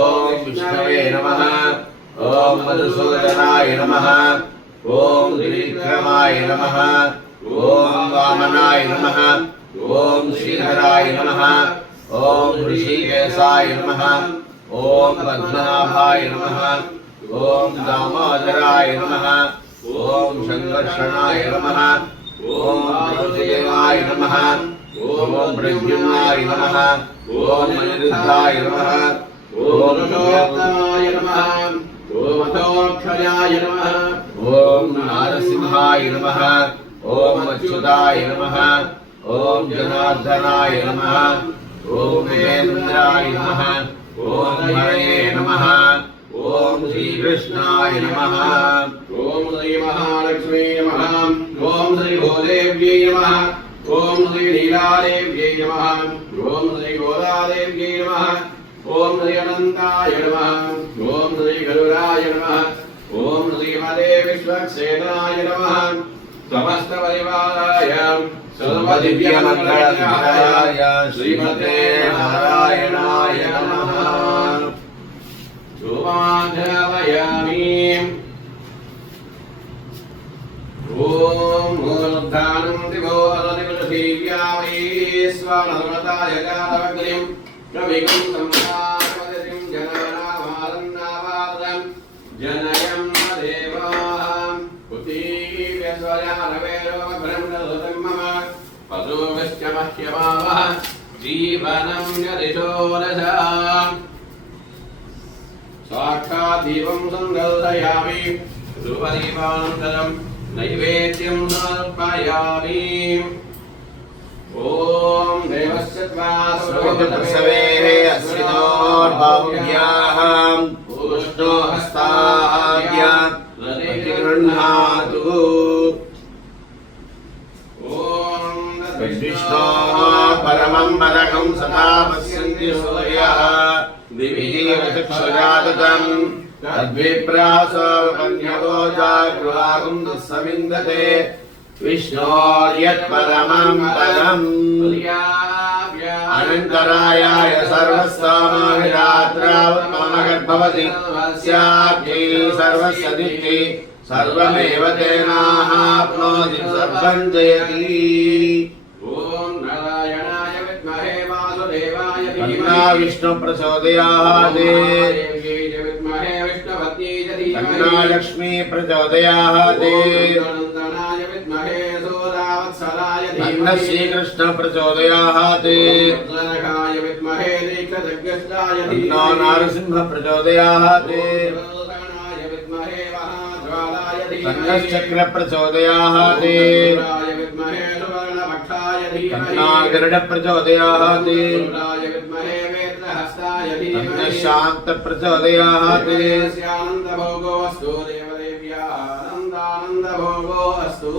ओम विष्णवे नमः ओम मधुसूदनाय नमः ओम त्रिविक्रमाय नमः ओम वामनाय नमः ओम श्रीधराय नमः ओम ऋषिकेशाय नमः ओम पद्मनाभाय नमः ओम दामोदराय नमः ओम संकर्षणाय नमः ओम वासुदेवाय नमः ओम प्रद्युम्नाय नमः ओम अनिरुद्धाय नमः ओम पुरुषोत्तमाय नमः ओम अथोक्षयाय नमः ओम नारसिंहाय नमः ओम अच्युताय नमः ओम जनार्दनाय नमः ओम वेन्द्राय नमः ओम हरये नमः ओम श्री कृष्णाय नमः ओम श्री महालक्ष्मी नमः ओम श्री भूदेव्यै नमः ओम श्री नीलादेव्यै नमः ओम श्री गोदादेव्यै नमः ओम श्री अनंताय नमः ओम श्री गरुडाय नमः ओम श्रीमते विश्वक्सेनाय नमः समस्त परिवाराय सर्वदिव्यमंगलाय श्रीमते नारायणाय नमः धूपमाध्यापयामि ओम मूर्धानं दिवो अदतिपृथिव्यावै स्वानर्मताय गारवग्निं कविकुं संसारवदिं जनानामारन्नावादं जनयं देवाः पुतीव्यस्वयानवेरोमब्रह्मदुतं मम पशुगश्च मह्यमावः जीवनं यदिशो रसा साक्षात् दीपं संदर्शयामि धूपदीपानन्तरं नैवेद्यं समर्पयामि ॐ देवस्य त्वास्रोतप्रसवे अस्मिनोर्बाहुभ्याः पूष्णो हस्ताभ्य प्रतिगृह्णातु ॐ विष्णोः परमं पदकं सदा पश्यन्ति सूर्यः दिवि चक्षुरादतं तद्विप्रासोपन्यवो जागृहागुं दुःसविन्दते विष्णोर्यत्परमं पदम् अनन्तरायाय सर्वस्सामाभिरात्रावत्मनगर्भवति स्याब्धि सर्वस्यदिति सर्वमेव तेनाप्नोति सर्वं जयति ॐ नारायणाय विद्महे वासुदेवाय धीमहि विष्णु प्रचोदयात् विद्महे विष्णुपत्नी तन्नो लक्ष्मी प्रचोदयात् अनन्तनाय विद्महे सोदावत्सलाय धीमहि श्रीकृष्ण प्रचोदयात् जनकाय विद्महे दीक्षाय धीमहि तन्नो नारसिंह प्रचोदयात् नारायणाय विद्महे महाज्वालाय धीमहि तन्नो चक्र प्रचोदयात् विद्महे सुवर्णपक्षाय धीमहि तन्नो गरुड प्रचोदयात् विद्महे वेत्रहस्ताय धीमहि तन्नो शान्त प्रचोदयात् आनन्दभोगो अस्तु देवदेव्याः आनन्दानन्दभोगो अस्तु